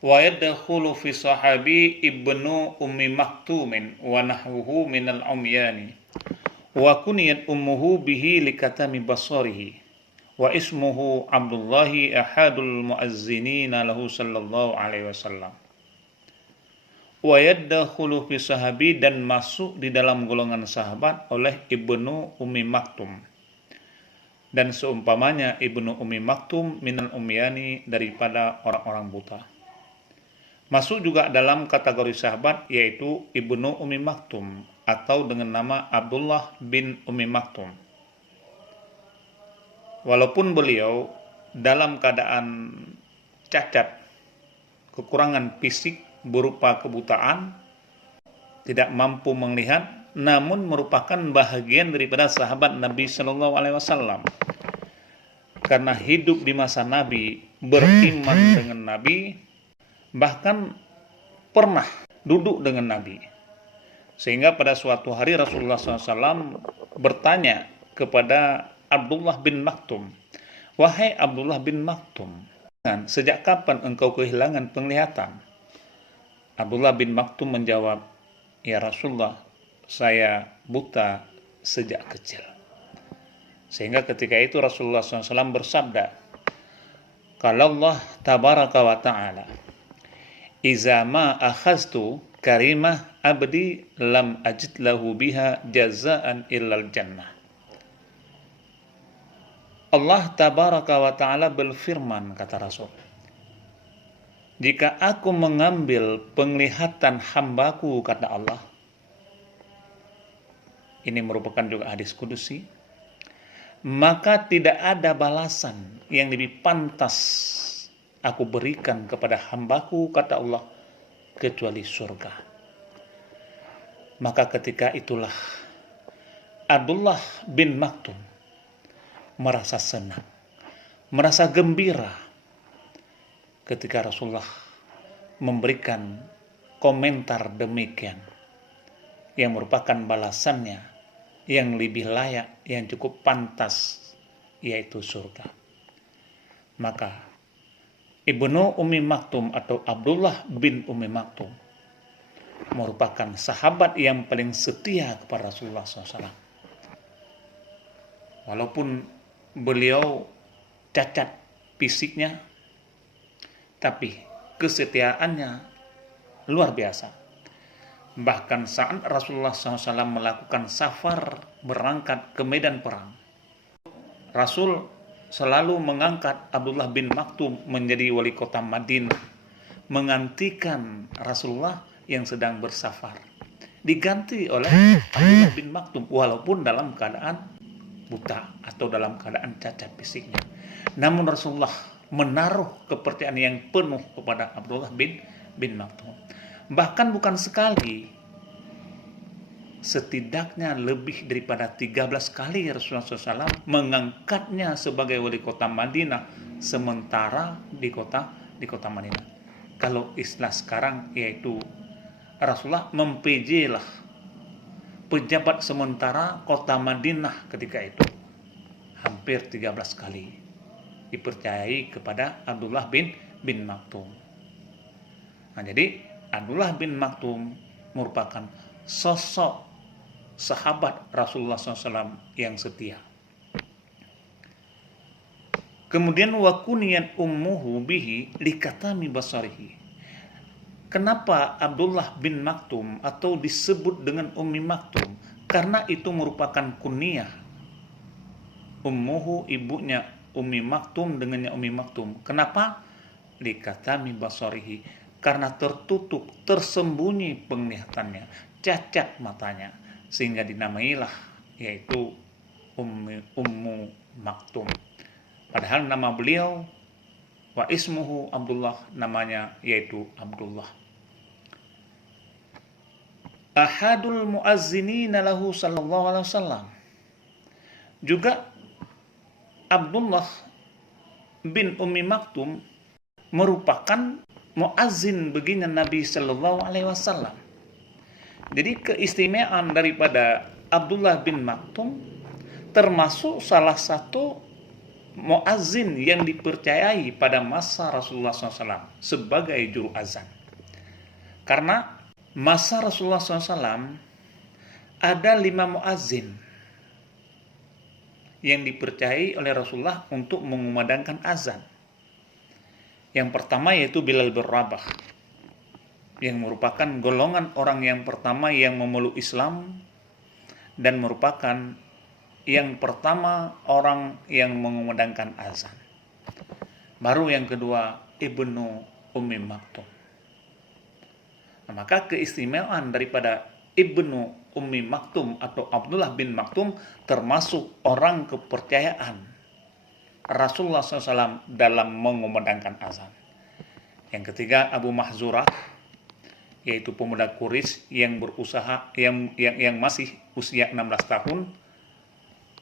Wa yadkhulu fi sahabi ibnu ummi maktumin wa nahwuhu minal umyani wa kuniyat ummuhu bihi likatami basarihi wa ismuhu Abdullahi ahadul muazzinina lahu sallallahu alaihi wasallam. Wa yadkhulu fi sahabi, dan masuk di dalam golongan sahabat oleh ibnu ummi maktum, dan seumpamanya ibnu ummi maktum minal umyani, daripada orang-orang buta. Masuk juga dalam kategori sahabat yaitu ibnu ummi maktum atau dengan nama Abdullah bin Ummi Maktum. Walaupun beliau dalam keadaan cacat, kekurangan fisik berupa kebutaan, tidak mampu melihat, namun merupakan bahagian daripada sahabat Nabi Shallallahu Alaihi Wasallam. Karena hidup di masa Nabi, beriman dengan Nabi, bahkan pernah duduk dengan Nabi. Sehingga pada suatu hari Rasulullah SAW bertanya kepada Abdullah bin Maktum, "Wahai Abdullah bin Maktum, sejak kapan engkau kehilangan penglihatan?" Abdullah bin Maktum menjawab, "Ya Rasulullah, saya buta sejak kecil." Sehingga ketika itu Rasulullah SAW bersabda, "Kalau Allah tabaraka wa ta'ala, iza ma akhaztu karimah abdi lam ajid lahu biha jazaan illal jannah." Allah tabaraka wa ta'ala berfirman, kata Rasul, "Jika aku mengambil penglihatan hambaku," kata Allah, ini merupakan juga hadis kudusi, "maka tidak ada balasan yang lebih pantas aku berikan kepada hambaku," kata Allah, "kecuali surga." Maka ketika itulah Abdullah bin Maktum merasa senang, merasa gembira ketika Rasulullah memberikan komentar demikian, yang merupakan balasannya yang lebih layak, yang cukup pantas, yaitu surga. Maka ibnu Ummi Maktum atau Abdullah bin Ummi Maktum merupakan sahabat yang paling setia kepada Rasulullah SAW. Walaupun beliau cacat fisiknya, tapi kesetiaannya luar biasa. Bahkan saat Rasulullah SAW melakukan safar berangkat ke medan perang, Rasul selalu mengangkat Abdullah bin Maktum menjadi wali kota Madinah, menggantikan Rasulullah yang sedang bersafar. Diganti oleh Abdullah bin Maktum walaupun dalam keadaan buta atau dalam keadaan cacat fisiknya. Namun Rasulullah menaruh kepercayaan yang penuh kepada Abdullah bin Maktum. Bahkan bukan sekali, setidaknya lebih daripada 13 kali Rasulullah SAW mengangkatnya sebagai wali kota Madinah sementara di kota Madinah. Kalau istilah sekarang yaitu Rasulullah mem-PJ lah, pejabat sementara kota Madinah ketika itu. Hampir 13 kali dipercayai kepada Abdullah bin Maktum. Nah, jadi Abdullah bin Maktum merupakan sosok sahabat Rasulullah SAW yang setia. Kemudian wa kuniyat ummuhu bihi likatami basarihi. Kenapa Abdullah bin Maktum atau disebut dengan Ummi Maktum? Karena itu merupakan kunyah. Ummuhu, ibunya Ummi Maktum, dengannya Ummi Maktum. Kenapa? Likatami basarihi. Karena tertutup, tersembunyi penglihatannya, cacat matanya, sehingga dinamailah yaitu Ummu Maktum. Padahal nama beliau wa ismuhu Abdullah, namanya yaitu Abdullah. Ahadul muazzinina lahu sallallahu alaihi wasallam. Juga Abdullah bin Ummi Maktum merupakan muazzin baginda Nabi sallallahu alaihi wasallam. Jadi keistimewaan daripada Abdullah bin Maktum termasuk salah satu muazzin yang dipercayai pada masa Rasulullah SAW sebagai juru azan. Karena masa Rasulullah SAW ada 5 muazzin yang dipercayai oleh Rasulullah untuk mengumandangkan azan. Yang pertama yaitu Bilal bin Rabah, yang merupakan golongan orang yang pertama yang memeluk Islam dan merupakan yang pertama orang yang mengumandangkan azan. Baru yang kedua Ibnu Ummi Maktum. Nah, maka keistimewaan daripada Ibnu Ummi Maktum atau Abdullah bin Maktum termasuk orang kepercayaan Rasulullah SAW dalam mengumandangkan azan. Yang ketiga Abu Mahzurah, yaitu pemuda Quraisy yang berusaha yang masih usia 16 tahun,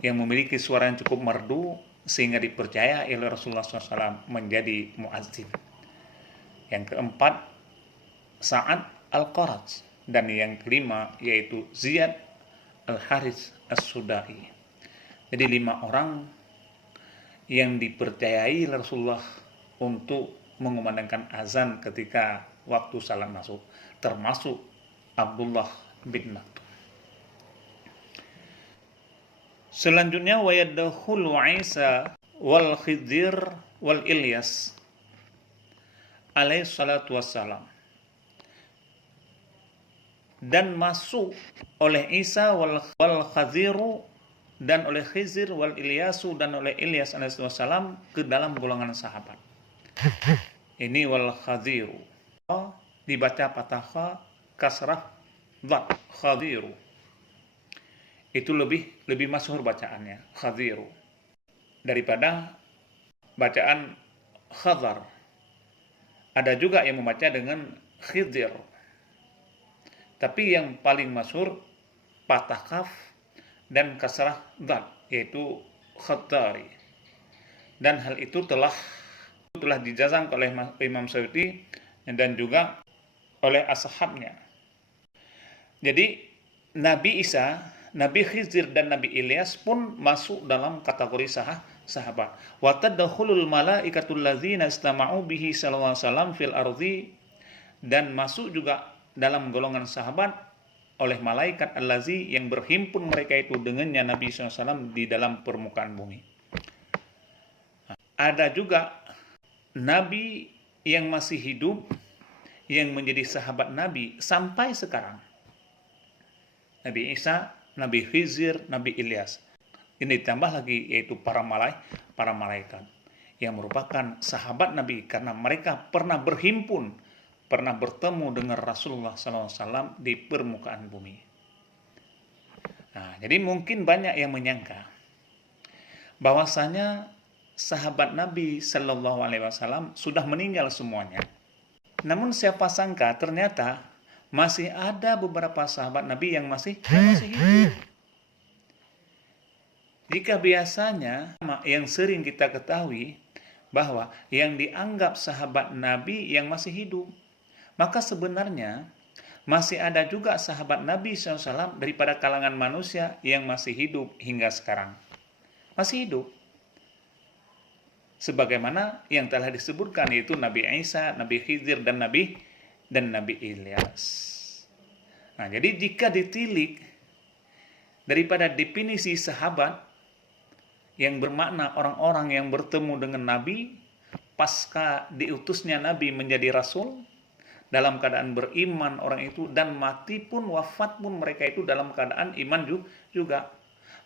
yang memiliki suara yang cukup merdu sehingga dipercaya oleh Rasulullah SAW menjadi muazzin. Yang keempat Sa'ad Al-Qaraj, dan yang kelima yaitu Ziyad Al-Harits As-Sudai. Jadi 5 orang yang dipercayai Rasulullah untuk mengumandangkan azan ketika waktu salat masuk, termasuk Abdullah bin Maktum. Selanjutnya wa yadkhulu Isa wal Khidir wal Ilyas alaihi salatu wassalam, dan masuk oleh Isa wal Khadiru dan oleh Khizir wal Ilyasu dan oleh Ilyas alaihi wassalam ke dalam golongan sahabat. Ini wal Khadiru dibaca patah kasrah dha, Khadiru. Itu lebih masyhur bacaannya Khadiru daripada bacaan Khadar. Ada juga yang membaca dengan Khidir, tapi yang paling masyhur patah kaf dan kasrah dal, yaitu Khaddari. Dan hal itu telah dijazam oleh Imam Suyuti dan juga oleh ashabnya. Jadi Nabi Isa, Nabi Khidir dan Nabi Ilyas pun masuk dalam kategori sahabat. Wa tadkhulul malaikatul ladzina istama'u bihi sallallahu alaihi wasallam fil ardi, dan masuk juga dalam golongan sahabat oleh malaikat allazi yang berhimpun mereka itu dengannya Nabi SAW di dalam permukaan bumi. Ada juga Nabi yang masih hidup yang menjadi sahabat Nabi sampai sekarang. Nabi Isa, Nabi Khidir, Nabi Ilyas. Ini ditambah lagi yaitu para malaikat yang merupakan sahabat Nabi karena mereka pernah berhimpun, pernah bertemu dengan Rasulullah SAW di permukaan bumi. Nah, jadi mungkin banyak yang menyangka bahwasanya sahabat Nabi SAW sudah meninggal semuanya. Namun siapa sangka ternyata masih ada beberapa sahabat Nabi yang masih hidup. Jika biasanya yang sering kita ketahui bahwa yang dianggap sahabat Nabi yang masih hidup, maka sebenarnya masih ada juga sahabat Nabi SAW daripada kalangan manusia yang masih hidup hingga sekarang. Masih hidup. Sebagaimana yang telah disebutkan, yaitu Nabi Isa, Nabi Khidir, dan Nabi Ilyas. Nah, jadi jika ditilik daripada definisi sahabat yang bermakna orang-orang yang bertemu dengan Nabi pasca diutusnya Nabi menjadi Rasul, dalam keadaan beriman orang itu, dan mati pun, wafat pun mereka itu dalam keadaan iman juga,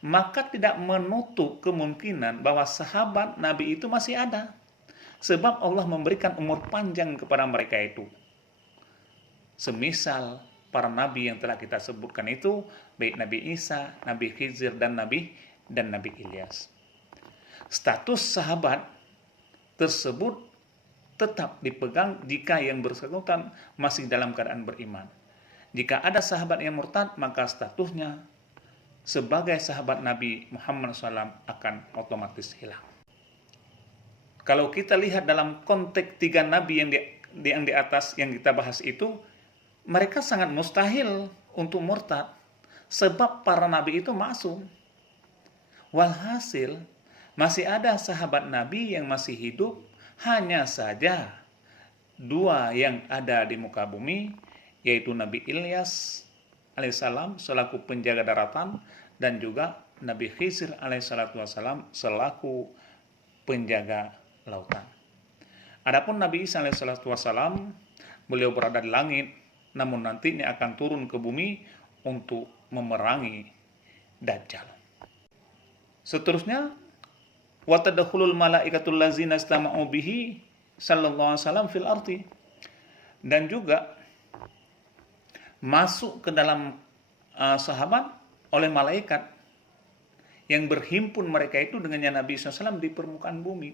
maka tidak menutup kemungkinan bahwa sahabat Nabi itu masih ada, sebab Allah memberikan umur panjang kepada mereka itu. Semisal para nabi yang telah kita sebutkan itu, baik Nabi Isa, Nabi Khidir, dan Nabi Ilyas. Status sahabat tersebut tetap dipegang jika yang bersangkutan masih dalam keadaan beriman. Jika ada sahabat yang murtad, maka statusnya sebagai sahabat Nabi Muhammad SAW akan otomatis hilang. Kalau kita lihat dalam konteks 3 nabi yang di atas yang kita bahas itu, mereka sangat mustahil untuk murtad, sebab para nabi itu maksum. Walhasil, Masih ada sahabat Nabi yang masih hidup, hanya saja dua yang ada di muka bumi, yaitu Nabi Ilyas alaihissalam selaku penjaga daratan dan juga Nabi Khidir alaihissalam selaku penjaga lautan. Adapun Nabi Isa alaihissalam, beliau berada di langit, namun nantinya akan turun ke bumi untuk memerangi Dajjal. Seterusnya, wa tadkhulul malaikatul ladzina istama'u bihi sallallahu alaihi wasallam fil ardi, dan juga masuk ke dalam sahabat oleh malaikat yang berhimpun mereka itu dengannya Nabi SAW di permukaan bumi.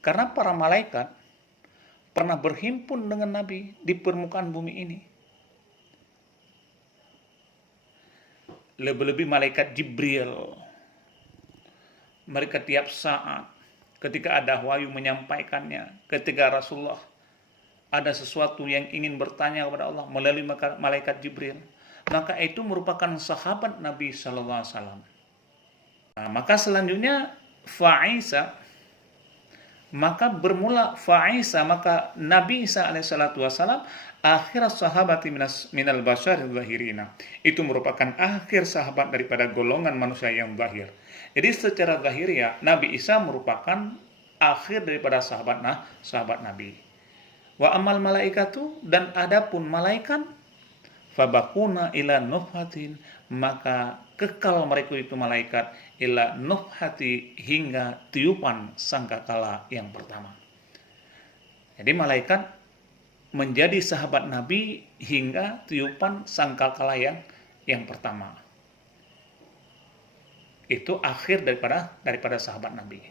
Karena para malaikat pernah berhimpun dengan Nabi di permukaan bumi ini. Lebih-lebih malaikat Jibril, mereka tiap saat ketika ada wahyu menyampaikannya, ketika Rasulullah ada sesuatu yang ingin bertanya kepada Allah melalui malaikat Jibril, maka itu merupakan sahabat Nabi Sallallahu Alaihi Wasallam. Nah, maka selanjutnya maka Nabi Isa alaihissalatu wassalam akhir sahabati minal basyari zahirina, itu merupakan akhir sahabat daripada golongan manusia yang zahir. Jadi secara zahiriah Nabi Isa merupakan akhir daripada sahabat Nabi. Wa amal malaikatu, dan adapun malaikat, fabakuna ila nufhatin, maka kekal mereka itu malaikat ila nufhati, hingga tiupan sangkakala yang pertama. Jadi malaikat menjadi sahabat Nabi hingga tiupan sangkakala yang pertama. Itu akhir daripada sahabat Nabi.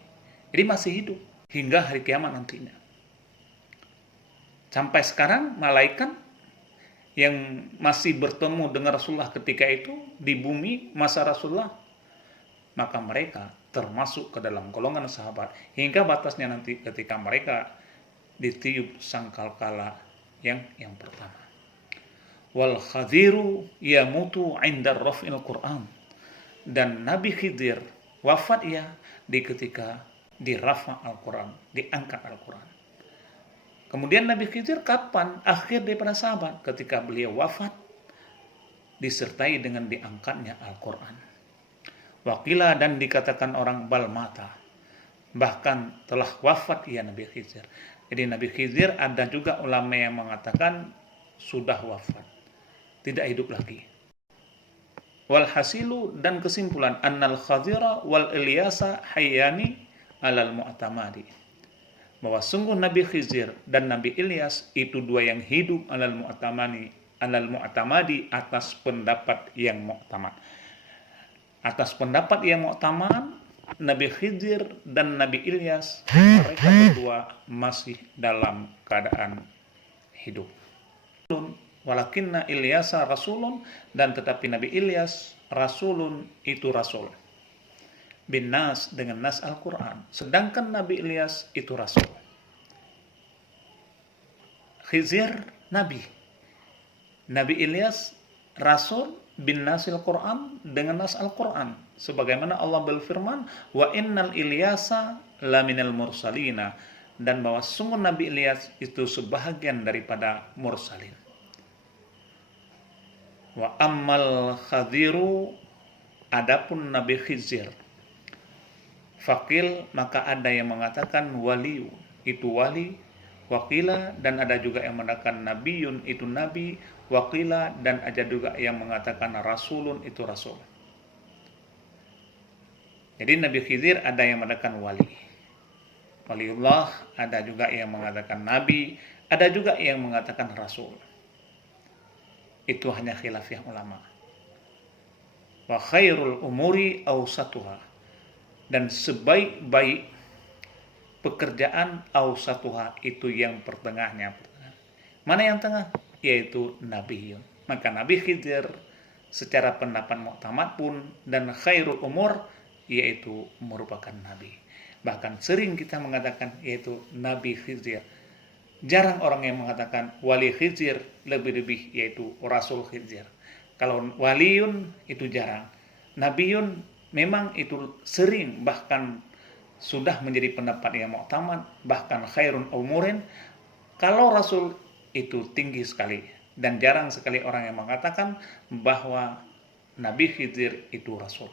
Jadi masih hidup hingga hari kiamat nantinya. Sampai sekarang malaikat yang masih bertemu dengan Rasulullah ketika itu di bumi masa Rasulullah, maka mereka termasuk ke dalam golongan sahabat hingga batasnya nanti ketika mereka ditiup sangkakala yang pertama. Wal khadiru yamutu 'inda raf'il Qur'an, dan Nabi Khidir wafat di ketika dirafa Al-Quran, diangkat Al-Quran. Kemudian Nabi Khidir kapan akhir daripada sahabat? Ketika beliau wafat disertai dengan diangkatnya Al-Quran. Wakila, dan dikatakan orang bal mata, bahkan telah wafat Nabi Khidir. Jadi Nabi Khidir ada juga ulama yang mengatakan sudah wafat, tidak hidup lagi. Walhasilu, dan kesimpulan, annal Khadira wal Ilyasa hayyani alal mu'tamadi, bahwa sungguh Nabi Khidir dan Nabi Ilyas itu dua yang hidup alal mu'tamadi, atas pendapat yang mu'tamad. Atas pendapat yang mu'tamad, Nabi Khidir dan Nabi Ilyas, mereka berdua masih dalam keadaan hidup. Walakinna Ilyasa rasulun, dan tetapi Nabi Ilyas rasulun, itu rasul bin nas, dengan nas Al-Quran, sedangkan Nabi Ilyas itu rasul. Khidir Nabi Ilyas rasul bin nasil Quran, dengan nas Al-Quran, sebagaimana Allah berfirman, wa innal Ilyasa laminal mursalina, dan bahwa sungguh Nabi Ilyas itu sebahagian daripada mursalin. Wa ammal khadiru, adapun Nabi Khidir, fakil, maka ada yang mengatakan waliyu, itu wali. Wakila, dan ada juga yang mengatakan nabiyun, itu nabi. Wakila, dan ada juga yang mengatakan rasulun, itu rasul. Jadi Nabi Khidir ada yang mengatakan wali, waliullah, ada juga yang mengatakan nabi, ada juga yang mengatakan rasul. Itu hanya khilafiyah ulama. Wa khairul umuri awsatuha, dan sebaik-baik pekerjaan awsatuha, itu yang pertengahnya. Mana yang tengah? Yaitu nabiyun. Maka Nabi Khidir secara pendapat mu'tamad pun, dan khairul umur, yaitu merupakan nabi. Bahkan sering kita mengatakan yaitu Nabi Khidir. Jarang orang yang mengatakan wali Khidir, lebih-lebih yaitu Rasul Khidir. Kalau waliyun itu jarang. Nabiyun memang itu sering, bahkan sudah menjadi pendapat yang muktamad, bahkan khairun umurin, kalau Rasul itu tinggi sekali. Dan jarang sekali orang yang mengatakan bahwa Nabi Khidir itu Rasul.